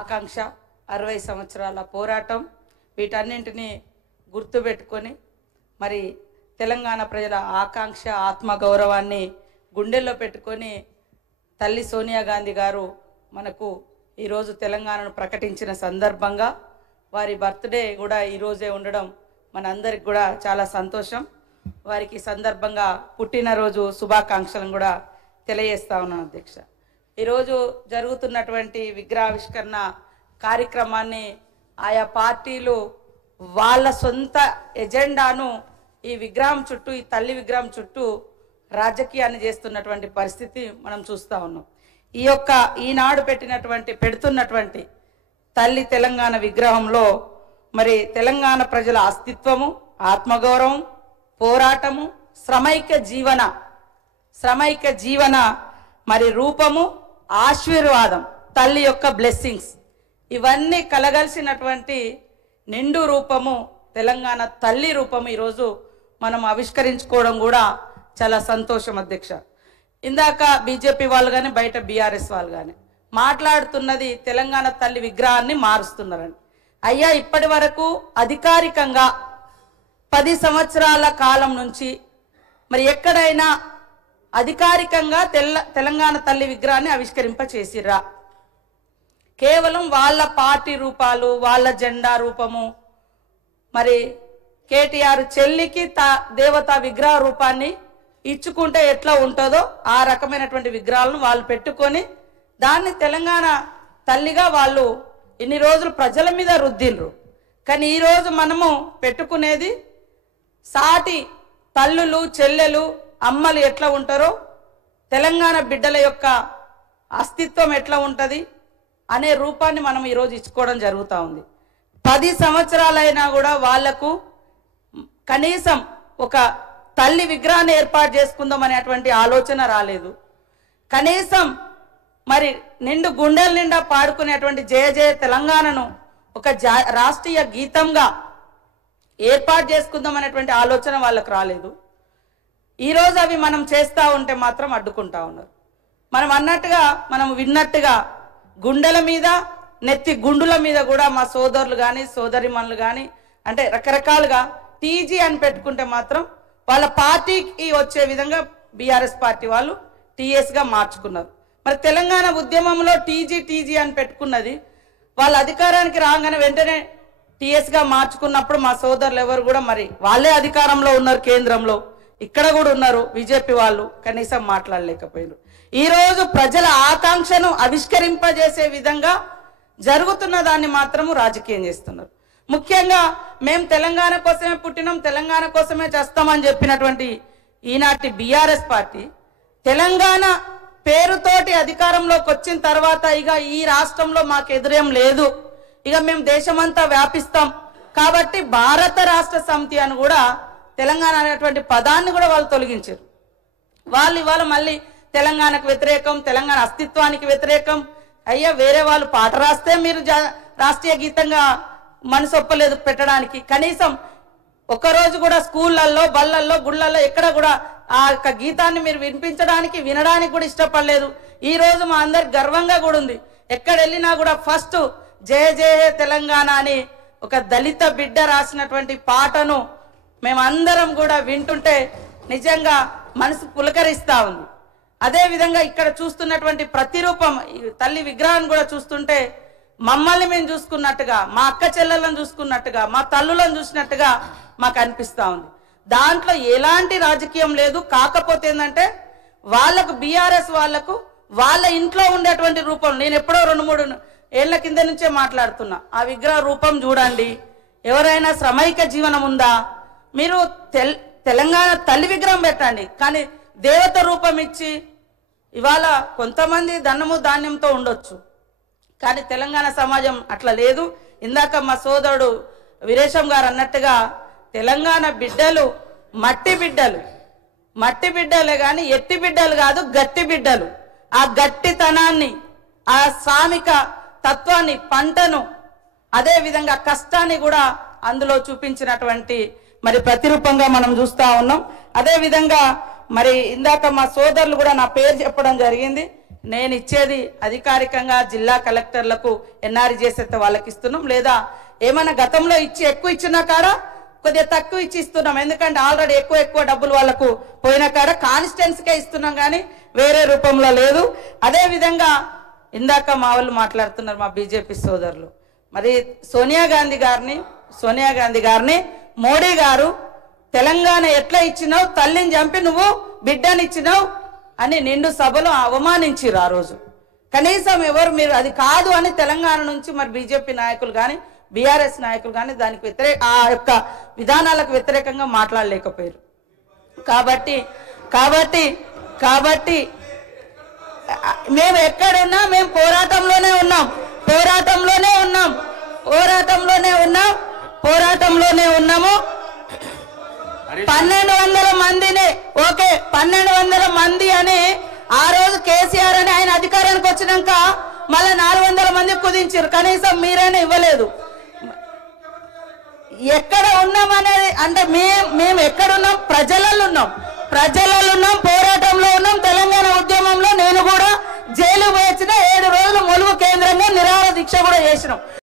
ఆకాంక్ష 60 సంవత్సరాల పోరాటం వీటన్నింటిని గుర్తుపెట్టుకొని మరి తెలంగాణ ప్రజల ఆకాంక్ష ఆత్మగౌరవాన్ని గుండెల్లో పెట్టుకొని తల్లి సోనియా గాంధీ గారు మనకు ఈ రోజు తెలంగాణను ప్రకటించిన సందర్భంగా వారి బర్త్డే కూడా ఈ రోజే ఉండడం మనందరికి కూడా చాలా సంతోషం. వారికి సందర్భంగా పుట్టినరోజు శుభాకాంక్షలను కూడా తెలియజేస్తా ఉన్నాను అధ్యక్ష. ఈరోజు జరుగుతున్నటువంటి విగ్రహావిష్కరణ కార్యక్రమాన్ని ఆయా పార్టీలు వాళ్ళ సొంత ఎజెండాను ఈ విగ్రహం చుట్టూ, ఈ తల్లి విగ్రహం చుట్టూ రాజకీయాన్ని చేస్తున్నటువంటి పరిస్థితి మనం చూస్తూ ఉన్నాం. ఈనాడు పెడుతున్నటువంటి తల్లి తెలంగాణ విగ్రహంలో మరి తెలంగాణ ప్రజల అస్తిత్వము, ఆత్మగౌరవం, పోరాటము, శ్రమైక జీవన మరి రూపము, ఆశీర్వాదం, తల్లి యొక్క బ్లెస్సింగ్స్ ఇవన్నీ కలగలిసినటువంటి నిండు రూపము తెలంగాణ తల్లి రూపము ఈరోజు మనం ఆవిష్కరించుకోవడం కూడా చాలా సంతోషం అధ్యక్ష. ఇందాక బీజేపీ వాళ్ళు కానీ బయట బీఆర్ఎస్ వాళ్ళు కానీ మాట్లాడుతున్నది తెలంగాణ తల్లి విగ్రహాన్ని మారుస్తున్నారని. అయ్యా, ఇప్పటి వరకు అధికారికంగా 10 సంవత్సరాల కాలం నుంచి మరి ఎక్కడైనా అధికారికంగా తెలంగాణ తల్లి విగ్రహాన్ని ఆవిష్కరింపచేసిర్రా? కేవలం వాళ్ళ పార్టీ రూపాలు, వాళ్ళ జెండా రూపము, మరి కేటీఆర్ చెల్లికి దేవతా విగ్రహ రూపాన్ని ఇచ్చుకుంటే ఎట్లా ఉంటుందో ఆ రకమైనటువంటి విగ్రహాలను వాళ్ళు పెట్టుకొని దాన్ని తెలంగాణ తల్లిగా వాళ్ళు ఇన్ని రోజులు ప్రజల మీద రుద్దిండ్రు. కానీ ఈరోజు మనము పెట్టుకునేది సాటి తల్లులు, చెల్లెలు, అమ్మలు ఎట్లా ఉంటారో, తెలంగాణ బిడ్డల యొక్క అస్తిత్వం ఎట్లా ఉంటుంది అనే రూపాన్ని మనం ఈరోజు ఇచ్చుకోవడం జరుగుతూ ఉంది. 10 సంవత్సరాలైనా కూడా వాళ్లకు కనీసం ఒక తల్లి విగ్రహాన్ని ఏర్పాటు చేసుకుందాం అనేటువంటి ఆలోచన రాలేదు. కనీసం మరి నిండు గుండెల నిండా పాడుకునేటువంటి జయ జయ తెలంగాణను ఒక రాష్ట్రీయ గీతంగా ఏర్పాటు చేసుకుందాం అనేటువంటి ఆలోచన వాళ్ళకు రాలేదు. ఈరోజు అవి మనం చేస్తూ ఉంటే మాత్రం అడ్డుకుంటా ఉన్నారు. మనం అన్నట్టుగా, మనం విన్నట్టుగా గుండెల మీద, నెత్తి గుండుల మీద కూడా మా సోదరులు కానీ సోదరిమణులు కానీ అంటే రకరకాలుగా టీజీ అని పెట్టుకుంటే మాత్రం వాళ్ళ పార్టీకి వచ్చే విధంగా బీఆర్ఎస్ పార్టీ వాళ్ళు టీఎస్గా మార్చుకున్నారు. మరి తెలంగాణ ఉద్యమంలో టీజీ అని పెట్టుకున్నది వాళ్ళ అధికారానికి రాగానే వెంటనే టీఎస్గా మార్చుకున్నప్పుడు మా సోదరులు ఎవరు కూడా మరి వాళ్ళే అధికారంలో ఉన్నారు, కేంద్రంలో ఇక్కడ కూడా ఉన్నారు బీజేపీ వాళ్ళు, కనీసం మాట్లాడలేకపోయారు. ఈరోజు ప్రజల ఆకాంక్షను ఆవిష్కరింపజేసే విధంగా జరుగుతున్న దాన్ని మాత్రము రాజకీయం చేస్తున్నారు. ముఖ్యంగా మేము తెలంగాణ కోసమే పుట్టినాం, తెలంగాణ కోసమే చేస్తామని చెప్పినటువంటి ఈనాటి బీఆర్ఎస్ పార్టీ తెలంగాణ పేరుతోటి అధికారంలోకి వచ్చిన తర్వాత ఇక ఈ రాష్ట్రంలో మాకు ఎదురేం లేదు, ఇక మేము దేశమంతా వ్యాపిస్తాం కాబట్టి భారత రాష్ట్ర సమితి అని కూడా తెలంగాణ అనేటువంటి పదాన్ని కూడా వాళ్ళు తొలగించారు. వాళ్ళు ఇవాళ మళ్ళీ తెలంగాణకు వ్యతిరేకం, తెలంగాణ అస్తిత్వానికి వ్యతిరేకం. అయ్యా, వేరే వాళ్ళు పాట రాస్తే మీరు రాష్ట్రీయ గీతంగా మనసు ఒప్పలేదు పెట్టడానికి. కనీసం ఒకరోజు కూడా స్కూళ్ళల్లో, బళ్ళల్లో, గుళ్ళల్లో ఎక్కడ కూడా ఆ యొక్క గీతాన్ని మీరు వినడానికి కూడా ఇష్టపడలేదు. ఈ రోజు మా అందరికి గర్వంగా కూడా ఉంది. ఎక్కడ వెళ్ళినా కూడా ఫస్ట్ జయ జయ తెలంగాణ అని ఒక దళిత బిడ్డ రాసినటువంటి పాటను మేమందరం కూడా వింటుంటే నిజంగా మనసు పులకరిస్తా ఉంది. అదేవిధంగా ఇక్కడ చూస్తున్నటువంటి ప్రతిరూపం తల్లి విగ్రహాన్ని కూడా చూస్తుంటే మమ్మల్ని మేము చూసుకున్నట్టుగా, మా అక్క చెల్లెలను చూసుకున్నట్టుగా, మా తల్లులను చూసినట్టుగా మాకు అనిపిస్తూ ఉంది. దాంట్లో ఎలాంటి రాజకీయం లేదు. కాకపోతే ఏంటంటే వాళ్ళకు, బీఆర్ఎస్ వాళ్ళకు వాళ్ళ ఇంట్లో ఉండేటువంటి రూపం, నేను ఎప్పుడో 2-3 ఏళ్ల కింద నుంచే మాట్లాడుతున్నా, ఆ విగ్రహ రూపం చూడండి. ఎవరైనా శ్రమైక జీవనం ఉందా? మీరు తెలంగాణ తల్లి విగ్రహం పెట్టండి, కానీ దేవత రూపం ఇచ్చి ఇవాళ కొంతమంది ధనము ధాన్యంతో ఉండొచ్చు, కానీ తెలంగాణ సమాజం అట్లా లేదు. ఇందాక మా సోదరుడు వీరేశం గారు అన్నట్టుగా తెలంగాణ బిడ్డలు మట్టి బిడ్డలే కానీ ఎట్టి బిడ్డలు కాదు, గట్టి బిడ్డలు. ఆ గట్టితనాన్ని, ఆ శ్రామిక తత్వాన్ని, పంటను, అదే విధంగా కష్టాన్ని కూడా అందులో చూపించినటువంటి మరి ప్రతిరూపంగా మనం చూస్తా ఉన్నాం. అదే విధంగా మరి ఇందాక మా సోదరులు కూడా నా పేరు చెప్పడం జరిగింది. నేను ఇచ్చేది అధికారికంగా జిల్లా కలెక్టర్లకు ఎన్ఆర్ఈ చేసేస్తే వాళ్ళకి ఇస్తున్నాం, లేదా ఏమైనా గతంలో ఇచ్చి ఎక్కువ ఇచ్చిన కాడ కొద్దిగా తక్కువ ఇచ్చి ఇస్తున్నాం. ఎందుకంటే ఆల్రెడీ ఎక్కువ డబ్బులు వాళ్ళకు పోయిన కాడ కాన్స్టిట్యున్సీకే ఇస్తున్నాం కానీ వేరే రూపంలో లేదు. అదేవిధంగా ఇందాక మా వాళ్ళు మాట్లాడుతున్నారు, మా బీజేపీ సోదరులు, మరి సోనియా గాంధీ గారిని మోడీ గారు తెలంగాణ ఎట్లా ఇచ్చినావు, తల్లిని చంపి నువ్వు బిడ్డని ఇచ్చినావు అని నిండు సభలో అవమానించిరు. ఆ రోజు కనీసం ఎవరు మీరు అది కాదు అని తెలంగాణ నుంచి మరి బీజేపీ నాయకులు కానీ బీఆర్ఎస్ నాయకులు కానీ దానికి ఆ యొక్క విధానాలకు వ్యతిరేకంగా మాట్లాడలేకపోయారు. కాబట్టి మేము ఎక్కడున్నా మేము పోరాటంలోనే ఉన్నాము. 1200 మందిని 1200 మంది అని ఆ రోజు కేసీఆర్ అని ఆయన అధికారానికి వచ్చినాక మళ్ళీ 400 మంది కుదించారు. కనీసం మీరైనా ఇవ్వలేదు. ఎక్కడ ఉన్నామనేది అంటే మేము ఎక్కడున్నాం, ప్రజలలో ఉన్నాం, పోరాటంలో ఉన్నాం. తెలంగాణ ఉద్యమంలో నేను కూడా జైలు వేసిన 7 రోజులు ములుగు కేంద్రంగా నిరాహార దీక్ష కూడా చేసినాం.